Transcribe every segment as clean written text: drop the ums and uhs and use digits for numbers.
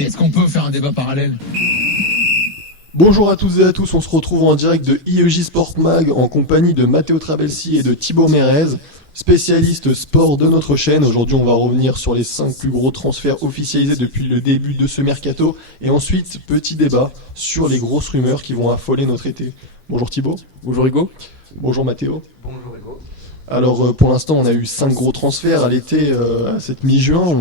Est-ce qu'on peut faire un débat parallèle? Bonjour à toutes et à tous, on se retrouve en direct de IEJ Sport Mag en compagnie de Matteo Trabelsi et de Thibaut Mérez, spécialistes sport de notre chaîne. Aujourd'hui on va revenir sur les 5 plus gros transferts officialisés depuis le début de ce mercato et ensuite petit débat sur les grosses rumeurs qui vont affoler notre été. Bonjour Thibaut. Bonjour Hugo. Bonjour Matteo. Bonjour Hugo. Alors pour l'instant on a eu 5 gros transferts à l'été, à cette mi-juin.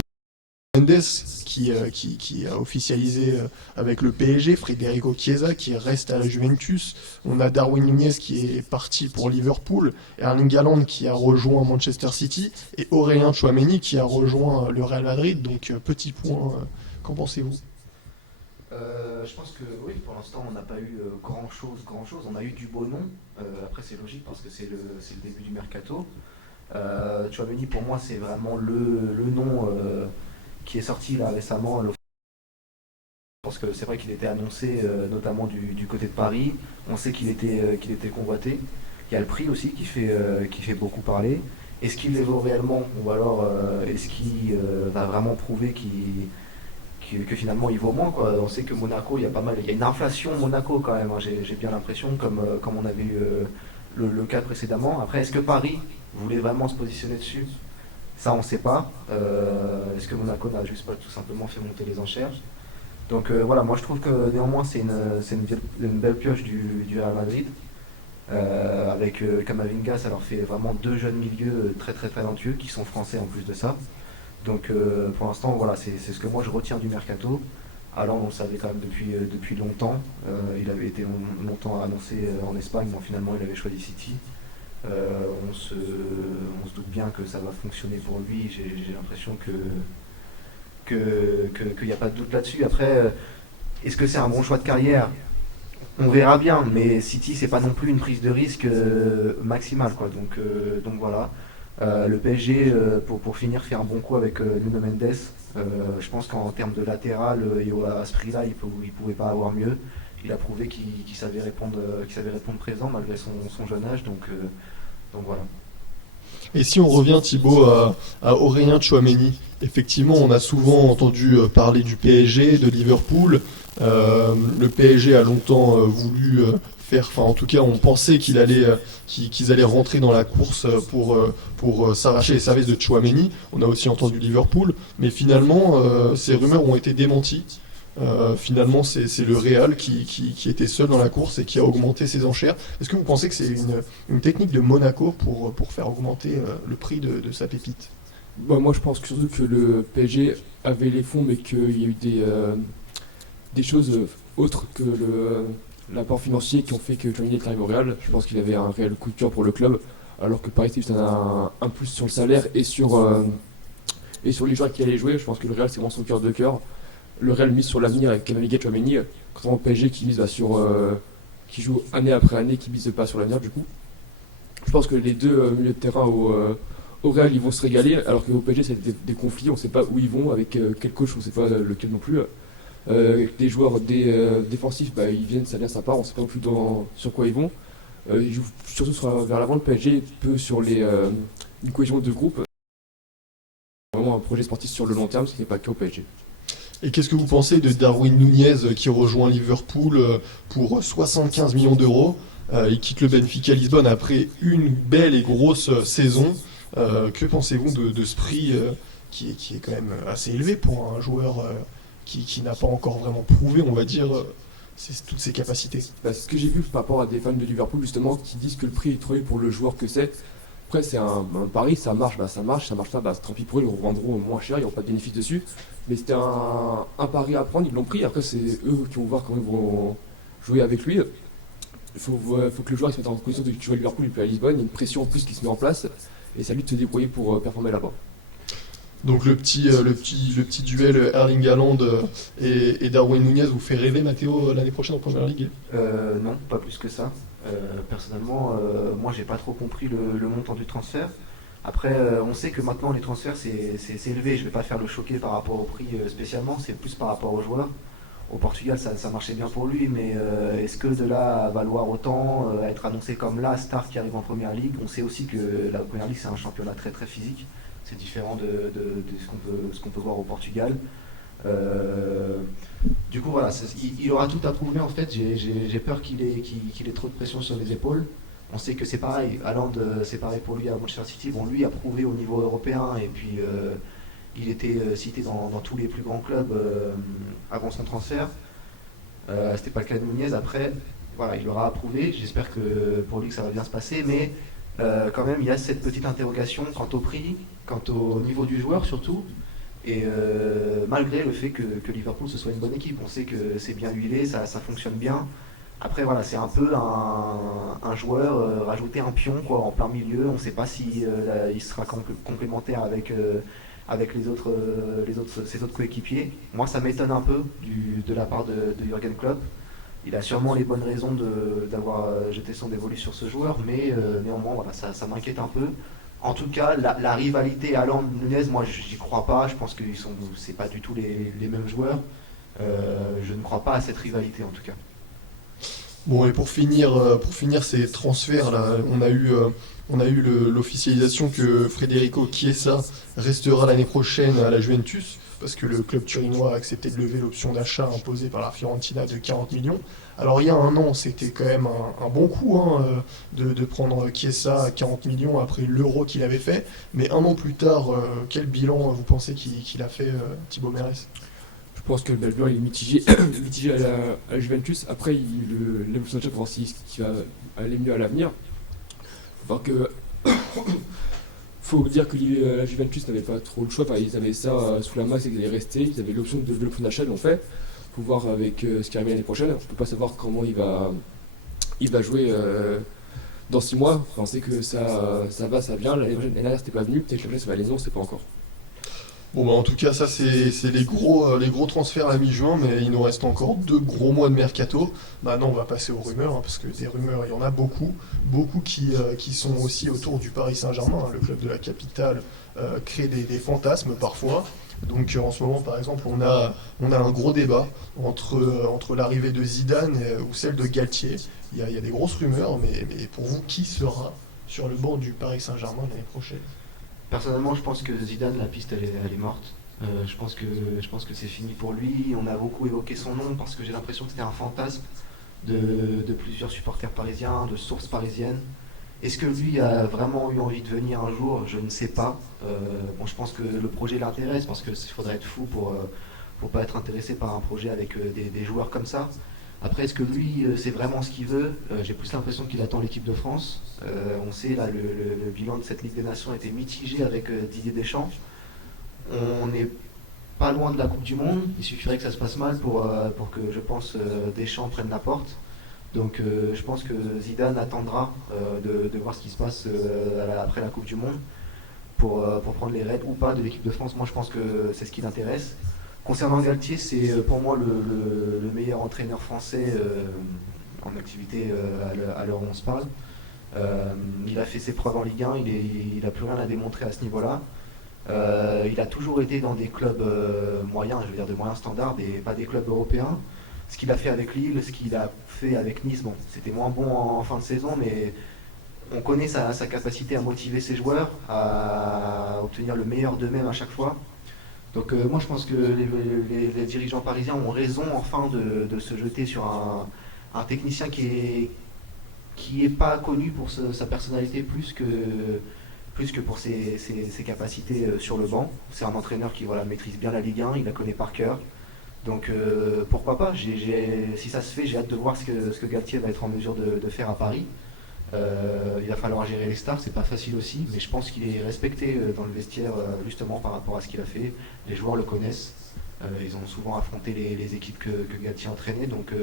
Mendes qui a officialisé avec le PSG, Federico Chiesa qui reste à la Juventus, on a Darwin Núñez qui est parti pour Liverpool, Erling Haaland qui a rejoint Manchester City et Aurélien Tchouaméni qui a rejoint le Real Madrid. Donc petit point, qu'en pensez-vous? Je pense que oui, pour l'instant on n'a pas eu grand chose. On a eu du beau nom. Après c'est logique parce que c'est le début du mercato. Tchouaméni pour moi c'est vraiment le nom qui est sorti là récemment. Je pense que c'est vrai qu'il était annoncé notamment du côté de Paris. On sait qu'il était convoité. Il y a le prix aussi qui fait beaucoup parler. Est-ce qu'il les vaut réellement ou alors est-ce qu'il va vraiment prouver que finalement il vaut moins quoi. On sait que Monaco, il y a une inflation Monaco quand même, hein. J'ai bien l'impression, comme on avait eu le cas précédemment. Après, est-ce que Paris voulait vraiment se positionner dessus? Ça, on ne sait pas. Est-ce que Monaco n'a juste pas tout simplement fait monter les enchères? Donc voilà, moi je trouve que néanmoins c'est une belle pioche du Real Madrid. Avec Camavinga, ça leur fait vraiment deux jeunes milieux très très talentueux qui sont français en plus de ça. Donc pour l'instant, voilà, c'est ce que moi je retiens du mercato. Haaland, on le savait quand même depuis longtemps. Il avait été longtemps annoncé en Espagne, mais finalement il avait choisi City. On se doute bien que ça va fonctionner pour lui. J'ai l'impression qu'il n'y a pas de doute là-dessus. Après, est-ce que c'est un bon choix de carrière? On verra bien, mais City c'est pas non plus une prise de risque maximale quoi. Donc voilà. Le PSG, pour finir, fait un bon coup avec Nuno Mendes. Je pense qu'en termes de latéral et à ce prix-là, il ne pouvait pas avoir mieux. Il a prouvé qu'il savait répondre présent malgré son jeune âge. Donc voilà. Et si on revient Thibaut à Aurélien Tchouaméni, effectivement on a souvent entendu parler du PSG, de Liverpool. Le PSG a longtemps voulu enfin en tout cas on pensait qu'ils allaient rentrer dans la course pour s'arracher les services de Tchouaméni. On a aussi entendu Liverpool, mais finalement ces rumeurs ont été démenties. Finalement c'est le Real qui était seul dans la course et qui a augmenté ses enchères. Est-ce que vous pensez que c'est une technique de Monaco pour faire augmenter le prix de sa pépite? Bah, moi je pense que surtout que le PSG avait les fonds mais qu'il y a eu des choses autres que l'apport financier qui ont fait que Tchouaméni est arrivé au Real. Je pense qu'il avait un réel coup de cœur pour le club, alors que Paris c'était juste un plus sur le salaire et sur les joueurs qui allaient jouer. Je pense que le Real c'est vraiment son cœur de cœur. Le Real mise sur l'avenir avec Camavinga et Tchouaméni, contrairement au PSG qui mise qui joue année après année, qui mise pas sur l'avenir du coup. Je pense que les deux milieux de terrain au Real ils vont se régaler, alors qu'au PSG c'est des conflits, on ne sait pas où ils vont, avec quel coach, on ne sait pas lequel non plus. Des joueurs défensifs, ils viennent, ça vient, ça part, on ne sait pas non plus sur quoi ils vont. Ils jouent surtout vers l'avant, le PSG peu sur une cohésion de groupe. Vraiment un projet sportif sur le long terme, ce qui n'est pas qu'au PSG. Et qu'est-ce que vous pensez de Darwin Núñez qui rejoint Liverpool pour 75 millions d'euros? Il quitte le Benfica Lisbonne après une belle et grosse saison. Que pensez-vous de ce prix qui est quand même assez élevé pour un joueur qui n'a pas encore vraiment prouvé, on va dire, toutes ses capacités? C'est ce que j'ai vu par rapport à des fans de Liverpool justement qui disent que le prix est trop élevé pour le joueur que c'est. Après c'est un pari, ça marche, ça marche pas, tant pis pour eux, ils le revendront moins cher, ils n'auront pas de bénéfice dessus. Mais c'était un pari à prendre, ils l'ont pris, après c'est eux qui vont voir comment ils vont jouer avec lui. Il faut que le joueur se mette en condition de jouer à Liverpool et puis à Lisbonne, il y a une pression en plus qui se met en place, et c'est à lui de se débrouiller pour performer là-bas. Donc le petit duel Erling Haaland et Darwin Núñez vous fait rêver, Matteo, l'année prochaine en Première Ligue? Non, pas plus que ça. Personnellement, moi j'ai pas trop compris le montant du transfert. Après, on sait que maintenant les transferts c'est élevé. Je vais pas faire le choquer par rapport au prix spécialement, c'est plus par rapport aux joueurs. Au Portugal, ça marchait bien pour lui, mais est-ce que de là à valoir autant, être annoncé comme la star qui arrive en Première Ligue? On sait aussi que la Première Ligue c'est un championnat très très physique. C'est différent de ce qu'on peut voir au Portugal. Du coup, voilà, il aura tout à prouver en fait. J'ai peur qu'il ait trop de pression sur les épaules. On sait que c'est pareil, Haaland, c'est pareil pour lui à Manchester City. Bon, lui a prouvé au niveau européen et puis il était cité dans tous les plus grands clubs avant son transfert. C'était pas le cas de Nunez. Après, voilà, il aura approuvé. J'espère que pour lui que ça va bien se passer, mais quand même, il y a cette petite interrogation quant au prix, quant au niveau du joueur surtout. Et malgré le fait que Liverpool ce soit une bonne équipe, on sait que c'est bien huilé, ça fonctionne bien. Après voilà, c'est un peu un joueur rajouter un pion quoi, en plein milieu. On ne sait pas si il sera complémentaire avec, ses autres coéquipiers. Moi ça m'étonne un peu de la part de Jürgen Klopp. Il a sûrement les bonnes raisons d'avoir jeté son dévolu sur ce joueur, mais néanmoins voilà, ça m'inquiète un peu. En tout cas, la rivalité Haaland-Nunez, moi j'y crois pas. Je pense que c'est pas du tout les mêmes joueurs. Je ne crois pas à cette rivalité en tout cas. Bon, et pour finir ces transferts là, on a eu l'officialisation que Federico Chiesa restera l'année prochaine à la Juventus, parce que le club turinois a accepté de lever l'option d'achat imposée par la Fiorentina de 40 millions. Alors il y a un an, c'était quand même un bon coup hein, de prendre Chiesa à 40 millions après l'Euro qu'il avait fait, mais un an plus tard, quel bilan vous pensez qu'il a fait Thibaut Mérès? Je pense que le bilan il est mitigé, mitigé à la Juventus. Après, l'évolution de pour voir si va aller mieux à l'avenir. Faut dire que la Juventus n'avait pas trop le choix. Enfin, ils avaient ça sous la main, c'est qu'ils allaient rester. Ils avaient l'option de l'option d'achat, ils l'ont fait. Faut voir avec ce qui arrive l'année prochaine. Je peux pas savoir comment il va jouer dans 6 mois. Enfin, on sait que ça va, ça vient. L'année dernière, c'était pas venu. Peut-être que l'année prochaine, ça va les ans, c'est pas encore. Bon bah en tout cas ça c'est les gros transferts à la mi-juin, mais il nous reste encore 2 gros mois de mercato. Maintenant on va passer aux rumeurs, hein, parce que des rumeurs il y en a beaucoup qui sont aussi autour du Paris Saint-Germain, hein. Le club de la capitale crée des fantasmes parfois. Donc en ce moment par exemple on a un gros débat entre l'arrivée de Zidane ou celle de Galtier. Il y a des grosses rumeurs, mais pour vous qui sera sur le banc du Paris Saint-Germain l'année prochaine? Personnellement, je pense que Zidane, la piste, elle est morte. Je pense que c'est fini pour lui. On a beaucoup évoqué son nom parce que j'ai l'impression que c'était un fantasme de plusieurs supporters parisiens, de sources parisiennes. Est-ce que lui a vraiment eu envie de venir un jour? Je ne sais pas. Bon, je pense que le projet l'intéresse parce qu'il faudrait être fou pour pas être intéressé par un projet avec des joueurs comme ça. Après, est-ce que lui, c'est vraiment ce qu'il veut? J'ai plus l'impression qu'il attend l'équipe de France. On sait, là, le bilan de cette Ligue des Nations était mitigé avec Didier Deschamps. On n'est pas loin de la Coupe du Monde. Il suffirait que ça se passe mal pour que, je pense, Deschamps prenne la porte. Donc, je pense que Zidane attendra de voir ce qui se passe après la Coupe du Monde pour prendre les rênes ou pas de l'équipe de France. Moi, je pense que c'est ce qui l'intéresse. Concernant Galtier, c'est pour moi le meilleur entraîneur français en activité à l'heure où on se parle. Il a fait ses preuves en Ligue 1, il n'a plus rien à démontrer à ce niveau-là. Il a toujours été dans des clubs moyens, je veux dire de moyens standards, pas des clubs européens. Ce qu'il a fait avec Lille, ce qu'il a fait avec Nice, bon, c'était moins bon en fin de saison, mais on connaît sa capacité à motiver ses joueurs, à obtenir le meilleur d'eux-mêmes à chaque fois. Donc moi je pense que les dirigeants parisiens ont raison enfin de se jeter sur un technicien qui est pas connu pour sa personnalité plus que pour ses capacités sur le banc. C'est un entraîneur qui maîtrise bien la Ligue 1, il la connaît par cœur. Donc pourquoi pas, si ça se fait, j'ai hâte de voir ce que Galtier va être en mesure de faire à Paris. Il va falloir gérer les stars, c'est pas facile aussi, mais je pense qu'il est respecté dans le vestiaire justement par rapport à ce qu'il a fait. Les joueurs le connaissent, ils ont souvent affronté les équipes que Galtier entraînait, donc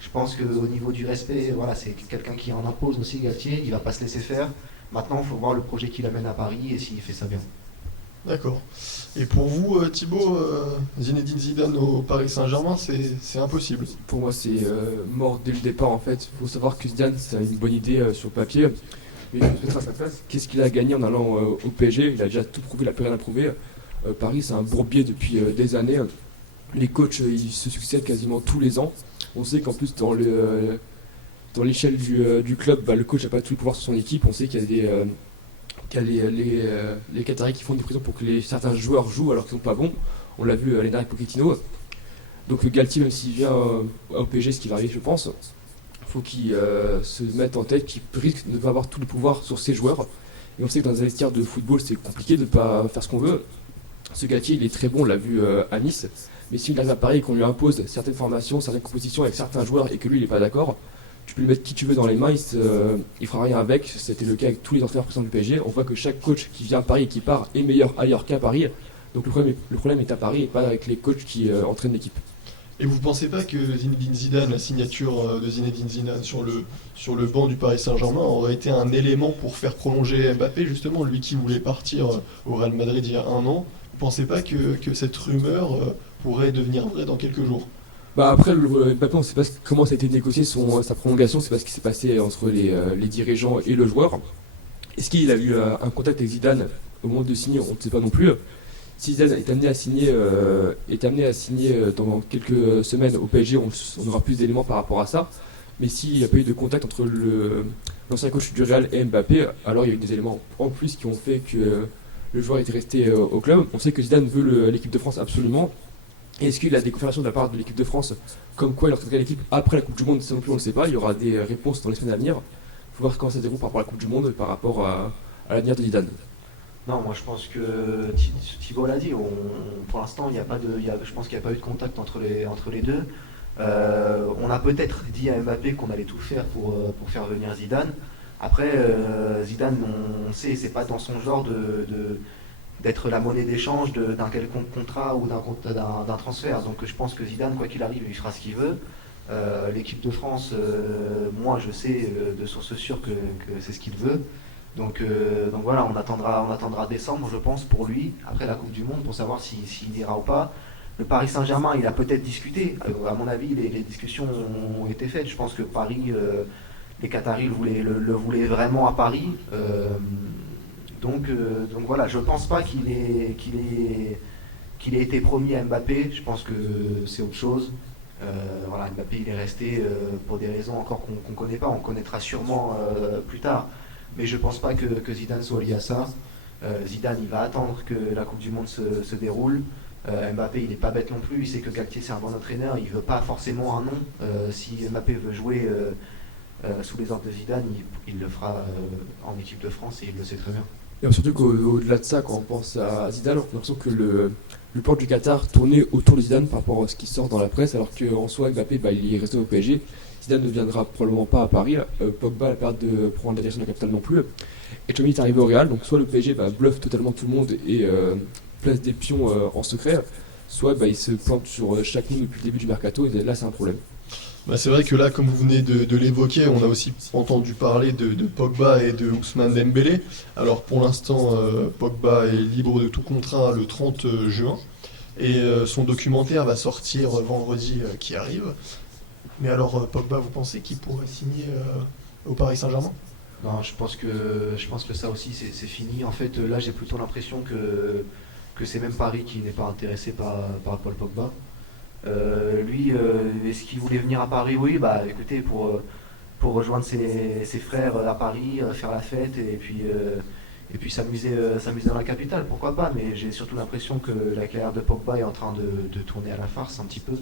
je pense qu'au niveau du respect, c'est quelqu'un qui en impose aussi, Galtier, il va pas se laisser faire. Maintenant, il faut voir le projet qu'il amène à Paris et s'il fait ça bien. D'accord. Et pour vous, Thibaut, Zinedine Zidane au Paris Saint-Germain, c'est impossible? Pour moi, c'est mort dès le départ en fait. Il faut savoir que Zidane, c'est une bonne idée sur le papier. Mais il faut se mettre à sa place. Qu'est-ce qu'il a gagné en allant au PSG? Il a déjà tout prouvé, il n'a plus rien à prouver. Paris, c'est un bourbier depuis des années. Les coachs, ils se succèdent quasiment tous les ans. On sait qu'en plus, dans l'échelle du club, le coach n'a pas tout le pouvoir sur son équipe. On sait qu'il y a les Qataris qui font des prisons pour que certains joueurs jouent alors qu'ils sont pas bons. On l'a vu l'année dernière avec Pochettino. Donc Galtier, même s'il vient au PSG, ce qui va arriver, je pense, il faut qu'il se mette en tête qu'il risque de ne pas avoir tout le pouvoir sur ses joueurs. Et on sait que dans un vestiaire de football, c'est compliqué de ne pas faire ce qu'on veut. Ce Galtier, il est très bon, on l'a vu à Nice. Mais s'il arrive à Paris et qu'on lui impose certaines formations, certaines compositions avec certains joueurs et que lui, il n'est pas d'accord, tu peux lui mettre qui tu veux dans les mains, il fera rien avec. C'était le cas avec tous les entraîneurs précédents du PSG. On voit que chaque coach qui vient à Paris et qui part est meilleur ailleurs qu'à Paris. Donc le problème est à Paris et pas avec les coachs qui entraînent l'équipe. Et vous ne pensez pas que Zinedine Zidane, la signature de Zinedine Zidane sur le banc du Paris Saint-Germain aurait été un élément pour faire prolonger Mbappé, justement, lui qui voulait partir au Real Madrid il y a 1 an? Vous ne pensez pas que cette rumeur pourrait devenir vraie dans quelques jours? Bah après, Mbappé, on ne sait pas comment ça a été négocié sa prolongation, c'est pas ce qui s'est passé entre les dirigeants et le joueur. Est-ce qu'il a eu un contact avec Zidane au moment de signer? On ne sait pas non plus. Si Zidane est amené à signer dans quelques semaines au PSG, on aura plus d'éléments par rapport à ça. Mais s'il n'y a pas eu de contact entre l'ancien coach du Real et Mbappé, alors il y a eu des éléments en plus qui ont fait que le joueur était resté au club. On sait que Zidane veut l'équipe de France absolument. Et est-ce qu'il a des confirmations de la part de l'équipe de France comme quoi il retraiterait l'équipe après la Coupe du Monde? Ça non plus on ne le sait pas. Il y aura des réponses dans les semaines à venir. Il faut voir comment ça se déroule par rapport à la Coupe du Monde et par rapport à l'avenir de Zidane. Non, moi je pense que Thibaut l'a dit, pour l'instant je pense qu'il n'y a pas eu de contact entre les deux. On a peut-être dit à Mbappé qu'on allait tout faire pour faire venir Zidane. Après, Zidane, on sait, c'est pas dans son genre d'être la monnaie d'échange d'un quelconque contrat ou d'un transfert. Donc je pense que Zidane, quoi qu'il arrive, il fera ce qu'il veut. L'équipe de France, moi je sais de source sûre que c'est ce qu'il veut. Donc voilà, on attendra décembre, je pense, pour lui, après la Coupe du Monde, pour savoir s'il ira ou pas. Le Paris Saint-Germain, il a peut-être discuté. À mon avis, les discussions ont été faites. Je pense que Paris, les Qataris le voulaient vraiment à Paris. Donc voilà, je ne pense pas qu'il ait été promis à Mbappé. Je pense que c'est autre chose. Voilà, Mbappé, il est resté pour des raisons encore qu'on ne connaît pas. On connaîtra sûrement plus tard. Mais je ne pense pas que Zidane soit lié à ça. Zidane, il va attendre que la Coupe du Monde se déroule. Mbappé, il n'est pas bête non plus. Il sait que Galtier, c'est un bon entraîneur. Il ne veut pas forcément un nom. Si Mbappé veut jouer sous les ordres de Zidane, il le fera en équipe de France et il le sait très bien. Et surtout qu'au-delà de ça, quand on pense à Zidane, on a l'impression que le port du Qatar tournait autour de Zidane par rapport à ce qui sort dans la presse, alors qu'en soi, Mbappé, il est resté au PSG. Zidane ne viendra probablement pas à Paris. Pogba n'a pas de prendre la direction de la capitale non plus. Et Tchouaméni est arrivé au Real, donc soit le PSG bluffe totalement tout le monde et place des pions en secret, soit il se plante sur chaque ligne depuis le début du mercato, et là c'est un problème. C'est vrai que là, comme vous venez de l'évoquer, on a aussi entendu parler de Pogba et de Ousmane Dembélé. Alors pour l'instant, Pogba est libre de tout contrat le 30 juin, et son documentaire va sortir vendredi qui arrive. Mais alors, Pogba, vous pensez qu'il pourrait signer au Paris Saint-Germain? Non, je pense que ça aussi, c'est fini. En fait, là, j'ai plutôt l'impression que c'est même Paris qui n'est pas intéressé par Paul Pogba. Lui, est-ce qu'il voulait venir à Paris? Oui, écoutez, pour rejoindre ses frères à Paris, faire la fête et puis s'amuser dans la capitale, pourquoi pas. Mais j'ai surtout l'impression que la carrière de Pogba est en train de tourner à la farce un petit peu.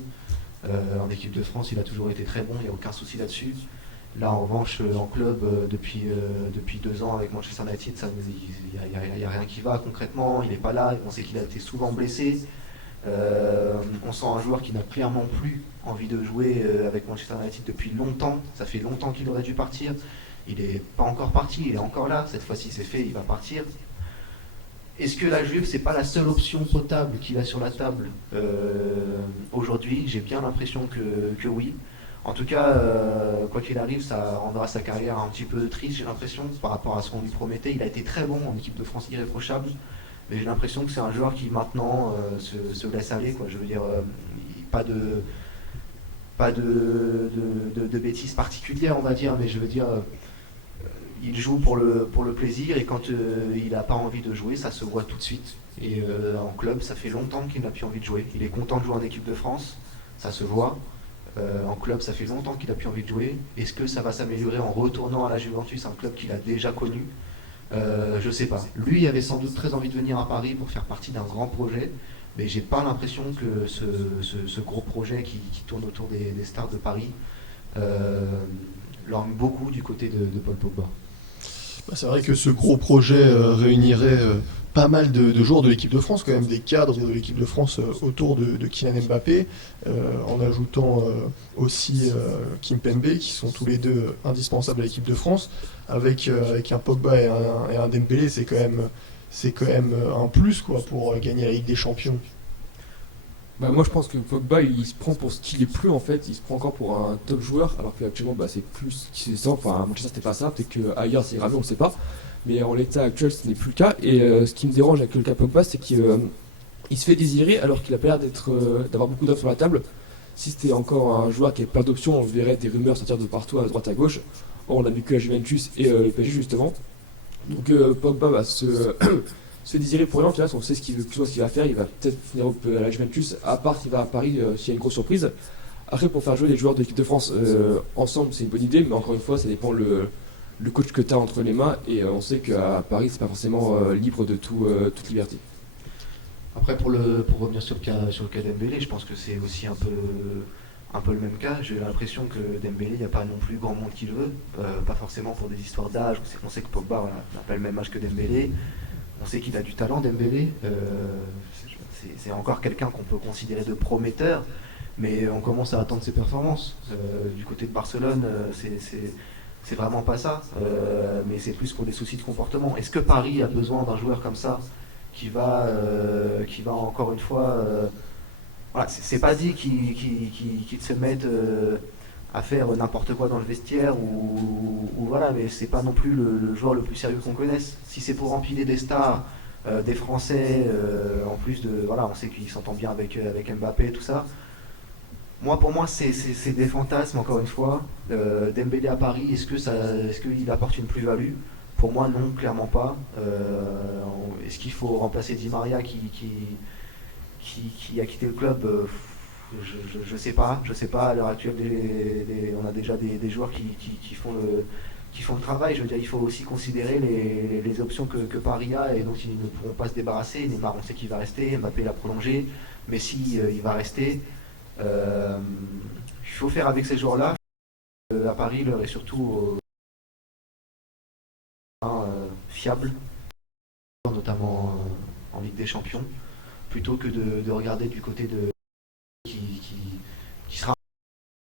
En équipe de France, il a toujours été très bon, il n'y a aucun souci là-dessus. Là, en revanche, en club, depuis 2 ans avec Manchester United, il n'y a rien qui va concrètement. Il n'est pas là, on sait qu'il a été souvent blessé. On sent un joueur qui n'a clairement plus envie de jouer avec Manchester United depuis longtemps. Ça fait longtemps qu'il aurait dû partir. Il n'est pas encore parti, il est encore là. Cette fois-ci, c'est fait, il va partir. Est-ce que la Juve, c'est pas la seule option potable qu'il a sur la table aujourd'hui? J'ai bien l'impression que oui. En tout cas, quoi qu'il arrive, ça rendra sa carrière un petit peu triste, j'ai l'impression, par rapport à ce qu'on lui promettait. Il a été très bon en équipe de France, irréprochable, mais j'ai l'impression que c'est un joueur qui maintenant se laisse aller, quoi. Je veux dire, pas de bêtises particulières, on va dire, mais je veux dire, il joue pour le plaisir, et quand il n'a pas envie de jouer, ça se voit tout de suite. Et en club, ça fait longtemps qu'il n'a plus envie de jouer. Il est content de jouer en équipe de France, ça se voit. En club, ça fait longtemps qu'il n'a plus envie de jouer. Est-ce que ça va s'améliorer en retournant à la Juventus, un club qu'il a déjà connu? Je sais pas. Lui avait sans doute très envie de venir à Paris pour faire partie d'un grand projet. Mais j'ai pas l'impression que ce gros projet qui tourne autour des stars de Paris l'orgne beaucoup du côté de Paul Pogba. Bah, c'est vrai que ce gros projet réunirait pas mal de joueurs de l'équipe de France, quand même des cadres de l'équipe de France autour de Kylian Mbappé, en ajoutant aussi Kimpembe, qui sont tous les deux indispensables à l'équipe de France. Avec un Pogba et un Dembélé, c'est quand même un plus quoi, pour gagner la Ligue des Champions. Bah, moi je pense que Pogba il se prend pour ce qu'il est plus en fait, il se prend encore pour un top joueur alors qu'actuellement bah, c'est plus c'est ça, enfin à Manchester c'était pas ça, peut-être qu'ailleurs c'est grave on le sait pas, mais en l'état actuel ce n'est plus le cas et ce qui me dérange avec le cas Pogba c'est qu'il il se fait désirer alors qu'il a pas l'air d'avoir beaucoup d'offres sur la table. Si c'était encore un joueur qui avait plein d'options on verrait des rumeurs sortir de partout à droite à gauche. Or on a vu que la Juventus et le PSG justement. Donc Pogba va se désirer pour rien, on sait ce qu'il veut, ce qu'il va faire, il va peut-être finir à la Juventus, à part qu'il va à Paris s'il y a une grosse surprise. Après, pour faire jouer les joueurs de l'équipe de France ensemble, c'est une bonne idée, mais encore une fois, ça dépend le coach que tu as entre les mains, et on sait qu'à Paris, c'est pas forcément libre de toute liberté. Après, pour revenir sur le cas Dembélé, je pense que c'est aussi un peu le même cas. J'ai l'impression que Dembélé, il n'y a pas non plus grand monde qui le veut, pas forcément pour des histoires d'âge, on sait que Pogba voilà, n'a pas le même âge que Dembélé. On sait qu'il a du talent, Dembélé. C'est encore quelqu'un qu'on peut considérer de prometteur, mais on commence à attendre ses performances. Du côté de Barcelone, c'est vraiment pas ça. Mais c'est plus pour des soucis de comportement. Est-ce que Paris a besoin d'un joueur comme ça qui va encore une fois... voilà, c'est pas dit qu'il se mette... à faire n'importe quoi dans le vestiaire ou voilà, mais c'est pas non plus le joueur le plus sérieux qu'on connaisse. Si c'est pour empiler des stars, des Français, en plus de voilà, on sait qu'il s'entend bien avec Mbappé, tout ça. Pour moi, c'est des fantasmes encore une fois. Dembélé à Paris, est-ce qu'il apporte une plus-value? Pour moi, non, clairement pas. Est-ce qu'il faut remplacer Di Maria qui a quitté le club? Je sais pas, à l'heure actuelle on a déjà des joueurs qui font le travail. Je veux dire, il faut aussi considérer les options que Paris a et dont ils ne pourront pas se débarrasser. Neymar, on sait qu'il va rester, Mbappé l'a prolongé, Messi il va rester. Il faut faire avec ces joueurs-là. À Paris, leur est surtout fiable, notamment en Ligue des Champions, plutôt que de regarder du côté de qui sera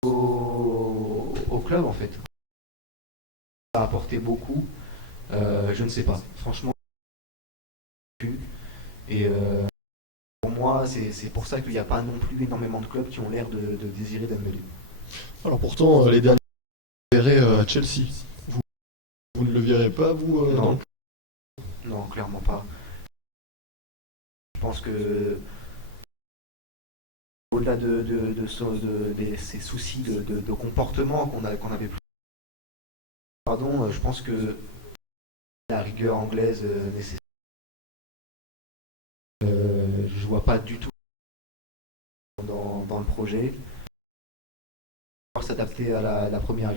au club en fait. Ça a apporté beaucoup, je ne sais pas, franchement. Et pour moi, c'est pour ça qu'il n'y a pas non plus énormément de clubs qui ont l'air de désirer Dembélé. Alors pourtant, les derniers vous verrez à Chelsea. Vous ne le verrez pas, vous Non. Non, clairement pas. Je pense que au-delà de ces soucis de comportement qu'on avait plus, pardon, je pense que la rigueur anglaise nécessaire. Je vois pas du tout dans le projet. S'adapter à la première ligue.